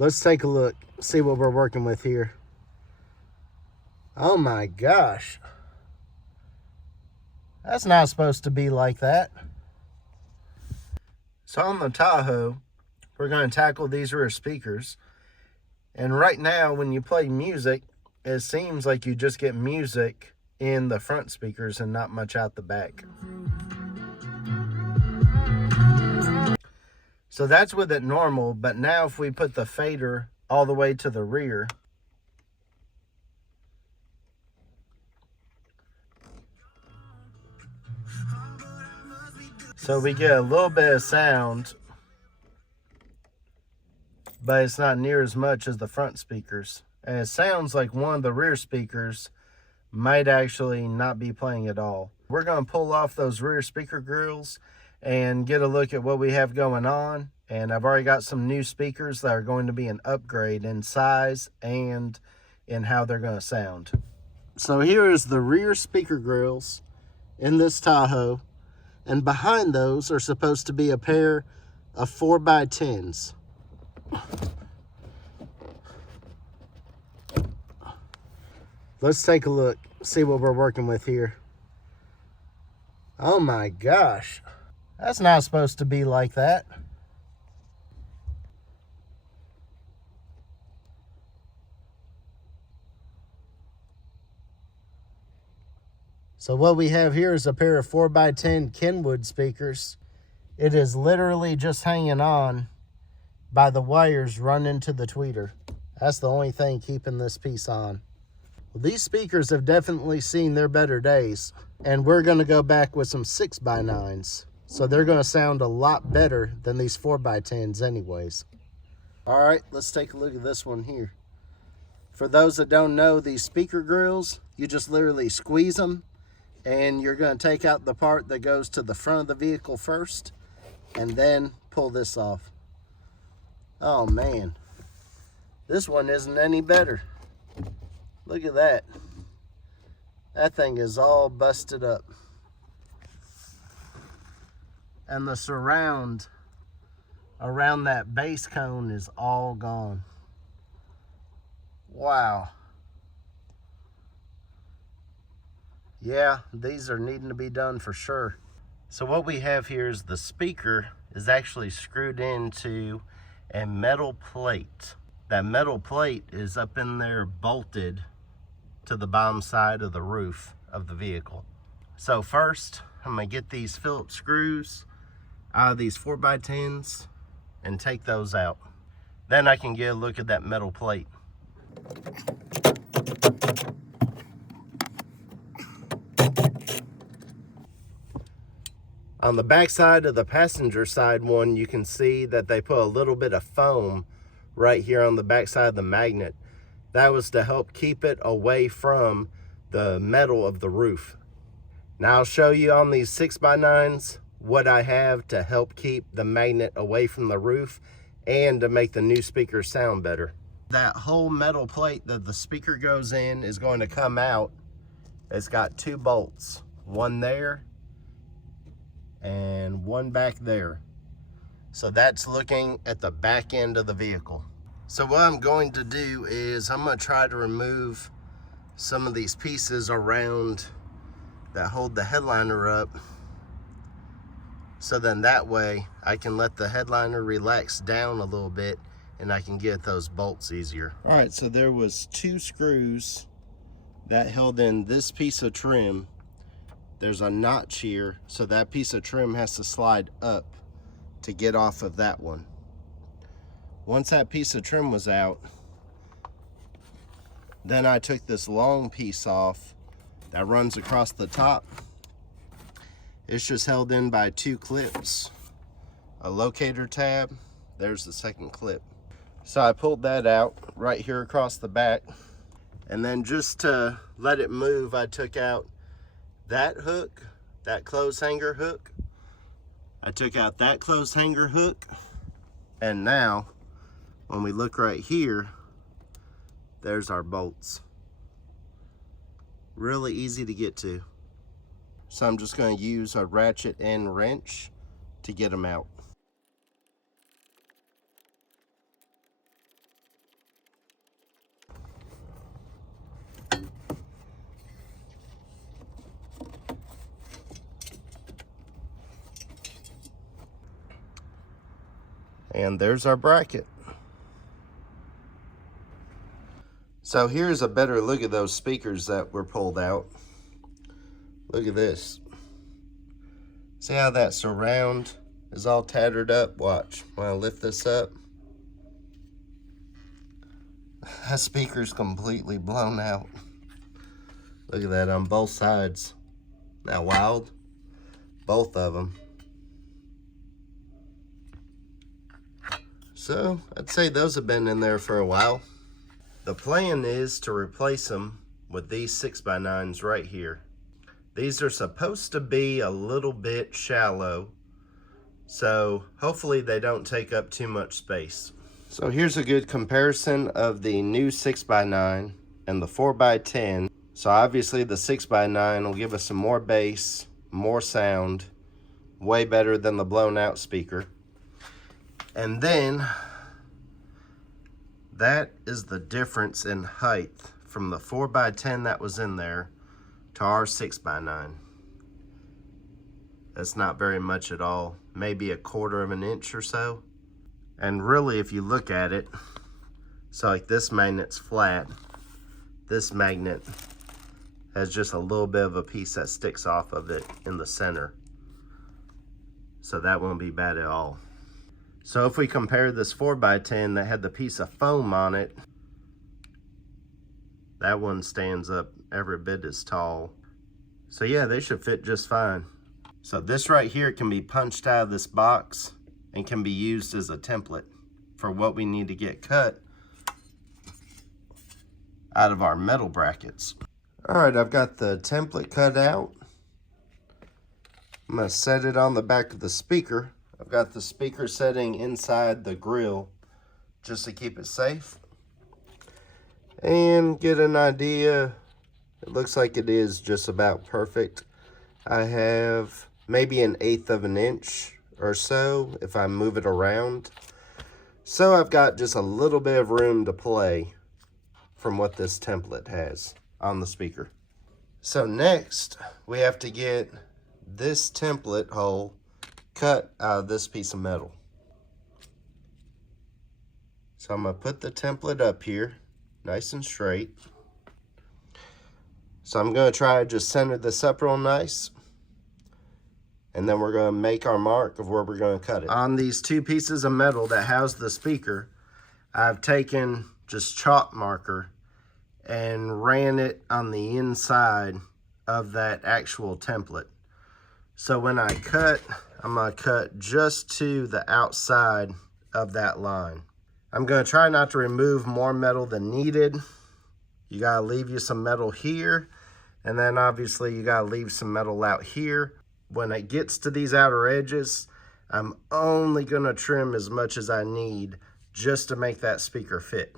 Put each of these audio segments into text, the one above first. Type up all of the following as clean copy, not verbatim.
Let's take a look, see what we're working with here. Oh my gosh. That's not supposed to be like that. So on the Tahoe, we're going to tackle these rear speakers. And right now, when you play music, it seems like you just get music in the front speakers and not much out the back. So that's with it normal, but now if we put the fader all the way to the rear, so we get a little bit of sound, but it's not near as much as the front speakers. And it sounds like one of the rear speakers might actually not be playing at all. We're going to pull off those rear speaker grills and get a look at what we have going on. And I've already got some new speakers that are going to be an upgrade in size and in how they're going to sound. So here is the rear speaker grills in this Tahoe. And behind those are supposed to be a pair of 4x10s. Let's take a look, see what we're working with here. Oh my gosh. That's not supposed to be like that. So what we have here is a pair of 4x10 Kenwood speakers. It is literally just hanging on by the wires running to the tweeter. That's the only thing keeping this piece on. Well, these speakers have definitely seen their better days, and we're going to go back with some 6x9s. So they're going to sound a lot better than these 4x10s anyways. All right, let's take a look at this one here. For those that don't know, these speaker grills, you just literally squeeze them, and you're going to take out the part that goes to the front of the vehicle first, and then pull this off. Oh man, this one isn't any better. Look at that. That thing is all busted up. And the surround around that base cone is all gone. Wow. Yeah, these are needing to be done for sure. So what we have here is the speaker is actually screwed into a metal plate. That metal plate is up in there bolted to the bottom side of the roof of the vehicle. So first, I'm gonna get these Phillips screws out of these 4x10s and take those out. Then I can get a look at that metal plate. On the back side of the passenger side one, you can see that they put a little bit of foam right here on the back side of the magnet. That was to help keep it away from the metal of the roof. Now I'll show you on these 6x9s what I have to help keep the magnet away from the roof and to make the new speaker sound better. That whole metal plate that the speaker goes in is going to come out. It's got 2 bolts, one there and one back there. So that's looking at the back end of the vehicle. So what I'm going to do is I'm going to try to remove some of these pieces around that hold the headliner up, so then that way I can let the headliner relax down a little bit and I can get those bolts easier. All right, so there was 2 screws that held in this piece of trim. There's a notch here, so that piece of trim has to slide up to get off of that one. Once that piece of trim was out, then I took this long piece off that runs across the top. It's just held in by 2 clips, a locator tab. There's the second clip. So I pulled that out right here across the back, and then just to let it move, I took out that hook, that clothes hanger hook. I took out that clothes hanger hook, and now when we look right here, there's our bolts. Really easy to get to. So I'm just going to use a ratchet and wrench to get them out. And there's our bracket. So here's a better look at those speakers that were pulled out. Look at this. See how that surround is all tattered up? Watch, when I lift this up, that speaker's completely blown out. Look at that on both sides. Now wild, both of them. So I'd say those have been in there for a while. The plan is to replace them with these 6x9s right here. These are supposed to be a little bit shallow, so hopefully they don't take up too much space. So here's a good comparison of the new 6x9 and the 4x10. So obviously the 6x9 will give us some more bass, more sound, way better than the blown out speaker. And then that is the difference in height from the 4x10 that was in there to our 6x9. That's not very much at all, maybe 1/4 of an inch or so. And really, if you look at it, so like this magnet's flat, this magnet has just a little bit of a piece that sticks off of it in the center. So that won't be bad at all. So if we compare this 4x10 that had the piece of foam on it, that one stands up every bit as tall. So yeah, they should fit just fine. So this right here can be punched out of this box and can be used as a template for what we need to get cut out of our metal brackets. All right, I've got the template cut out. I'm gonna set it on the back of the speaker. I've got the speaker setting inside the grill just to keep it safe. And get an idea, it looks like it is just about perfect. I have maybe 1/8 of an inch or so if I move it around. So I've got just a little bit of room to play from what this template has on the speaker. So next, we have to get this template hole cut out of this piece of metal. So I'm gonna put the template up here, nice and straight. So I'm gonna try to just center this up real nice. And then we're gonna make our mark of where we're gonna cut it. On these two pieces of metal that house the speaker, I've taken just chalk marker and ran it on the inside of that actual template. So when I cut, I'm gonna cut just to the outside of that line. I'm gonna try not to remove more metal than needed. You gotta leave you some metal here, and then obviously you gotta leave some metal out here. When it gets to these outer edges, I'm only gonna trim as much as I need just to make that speaker fit.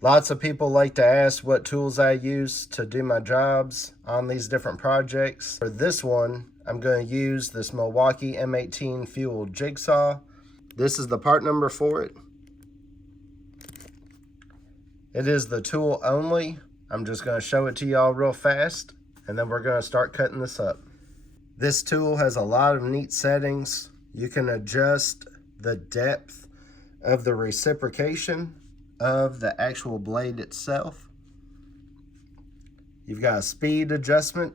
Lots of people like to ask what tools I use to do my jobs on these different projects. For this one, I'm going to use this Milwaukee M18 fuel jigsaw. This is the part number for it. It is the tool only. I'm just going to show it to y'all real fast, and then we're going to start cutting this up. This tool has a lot of neat settings. You can adjust the depth of the reciprocation of the actual blade itself. You've got a speed adjustment.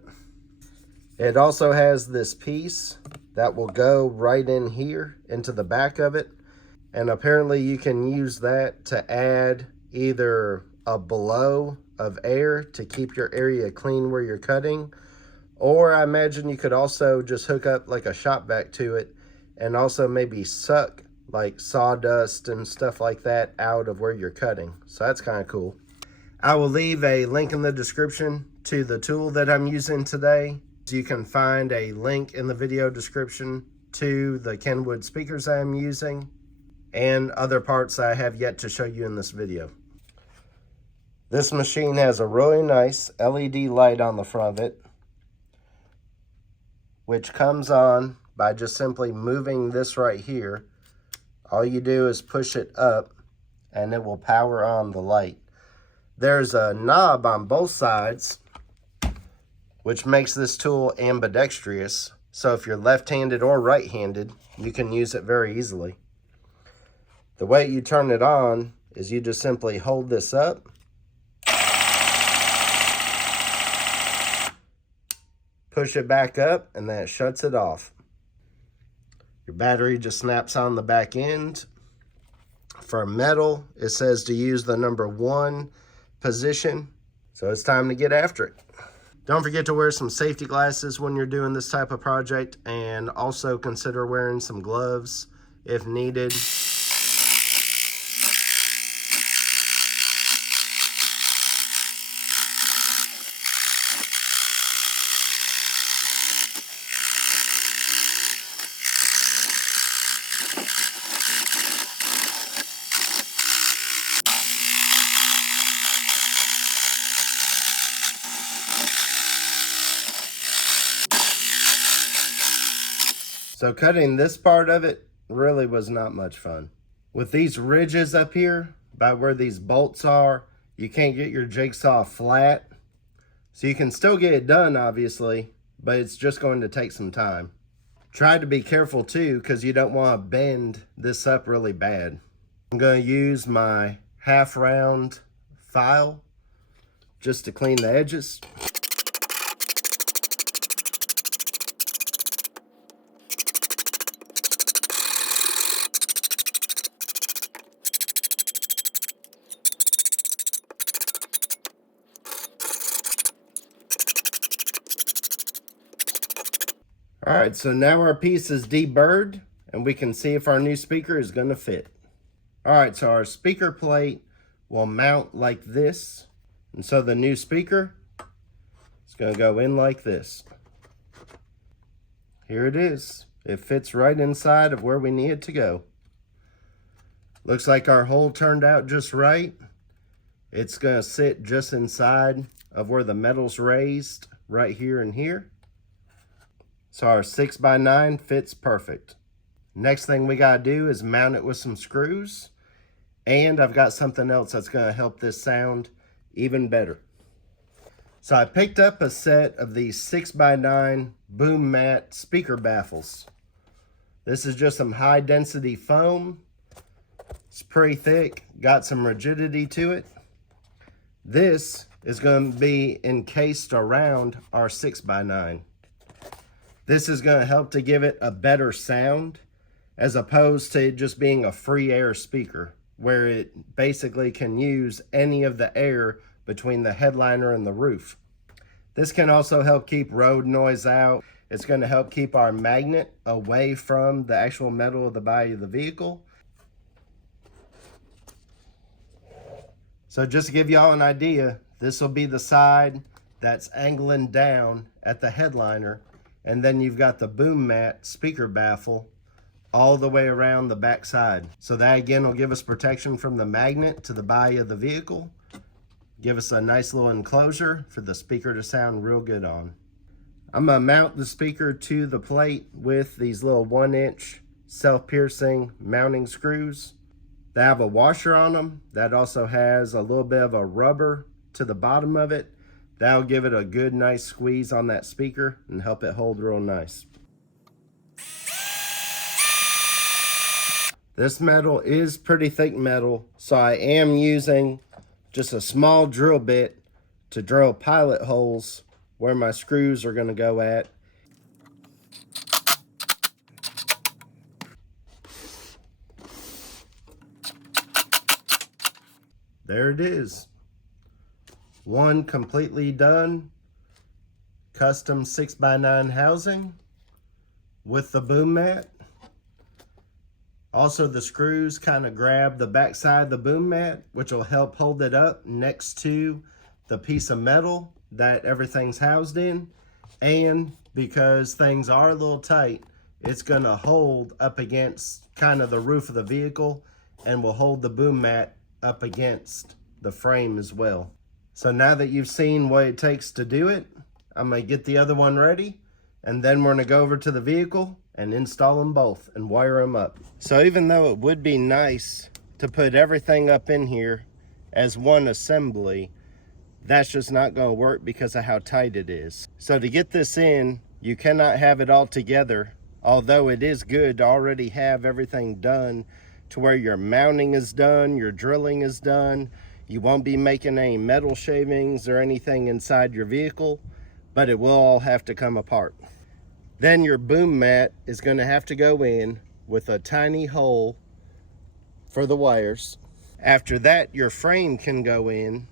It also has this piece that will go right in here into the back of it, and apparently you can use that to add either a blow of air to keep your area clean where you're cutting, or I imagine you could also just hook up like a shop vac to it and also maybe suck like sawdust and stuff like that out of where you're cutting. So that's kind of cool. I will leave a link in the description to the tool that I'm using today. So you can find a link in the video description to the Kenwood speakers I'm using and other parts I have yet to show you in this video. This machine has a really nice LED light on the front of it, which comes on by just simply moving this right here. All you do is push it up and it will power on the light. There's a knob on both sides, which makes this tool ambidextrous. So if you're left-handed or right-handed, you can use it very easily. The way you turn it on is you just simply hold this up, push it back up, and then it shuts it off. Your battery just snaps on the back end. For metal, it says to use the number 1 position. So it's time to get after it. Don't forget to wear some safety glasses when you're doing this type of project, and also consider wearing some gloves if needed. So cutting this part of it really was not much fun. With these ridges up here, by where these bolts are, you can't get your jigsaw flat. So you can still get it done, obviously, but it's just going to take some time. Try to be careful too, because you don't want to bend this up really bad. I'm going to use my half round file just to clean the edges. All right, so now our piece is deburred, and we can see if our new speaker is going to fit. All right, so our speaker plate will mount like this. And so the new speaker is going to go in like this. Here it is. It fits right inside of where we need it to go. Looks like our hole turned out just right. It's going to sit just inside of where the metal's raised, right here and here. So our 6x9 fits perfect. Next thing we gotta do is mount it with some screws. And I've got something else that's gonna help this sound even better. So I picked up a set of these 6x9 boom mat speaker baffles. This is just some high density foam. It's pretty thick, got some rigidity to it. This is gonna be encased around our 6x9. This is going to help to give it a better sound, as opposed to it just being a free air speaker, where it basically can use any of the air between the headliner and the roof. This can also help keep road noise out. It's going to help keep our magnet away from the actual metal of the body of the vehicle. So just to give y'all an idea, this will be the side that's angling down at the headliner. And then you've got the boom mat speaker baffle all the way around the back side. So that again will give us protection from the magnet to the body of the vehicle. Give us a nice little enclosure for the speaker to sound real good on. I'm gonna mount the speaker to the plate with these little 1-inch self-piercing mounting screws. They have a washer on them that also has a little bit of a rubber to the bottom of it. That'll give it a good nice squeeze on that speaker and help it hold real nice. This metal is pretty thick metal, so I am using just a small drill bit to drill pilot holes where my screws are going to go at. There it is. One completely done custom 6x9 housing with the boom mat. Also, the screws kind of grab the back side of the boom mat, which will help hold it up next to the piece of metal that everything's housed in. And because things are a little tight, it's going to hold up against kind of the roof of the vehicle and will hold the boom mat up against the frame as well. So now that you've seen what it takes to do it, I'm going to get the other one ready, and then we're going to go over to the vehicle and install them both and wire them up. So even though it would be nice to put everything up in here as one assembly, that's just not going to work because of how tight it is. So to get this in, you cannot have it all together, although it is good to already have everything done to where your mounting is done, your drilling is done. You won't be making any metal shavings or anything inside your vehicle, but it will all have to come apart. Then your boom mat is going to have to go in with a tiny hole for the wires. After that, your frame can go in.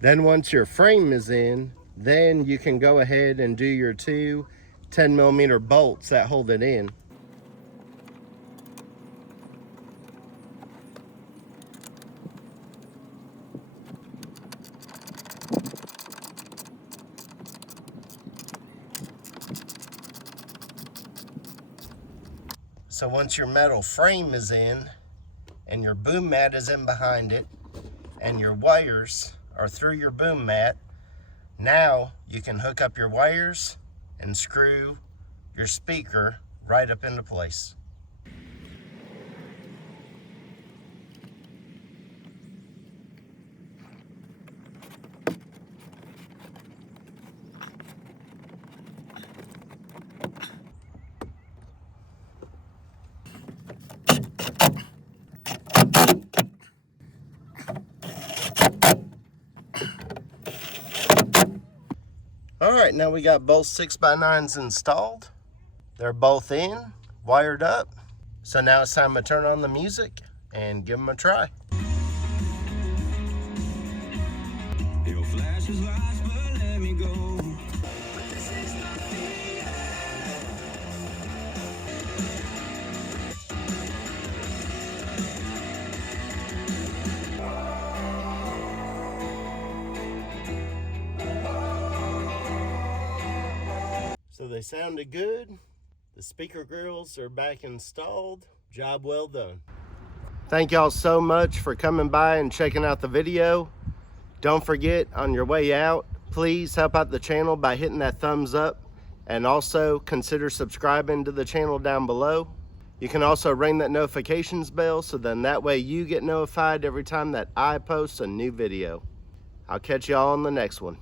Then once your frame is in, then you can go ahead and do your two 10mm bolts that hold it in. So once your metal frame is in and your boom mat is in behind it and your wires are through your boom mat, now you can hook up your wires and screw your speaker right up into place. All right, now we got both 6x9s installed. They're both in, wired up. So now it's time to turn on the music and give them a try. Your flash is lights, but let me go. So they sounded good. The speaker grills are back installed. Job well done. Thank y'all so much for coming by and checking out the video. Don't forget, on your way out, please help out the channel by hitting that thumbs up, and also consider subscribing to the channel down below. You can also ring that notifications bell, so then that way you get notified every time that I post a new video. I'll catch y'all on the next one.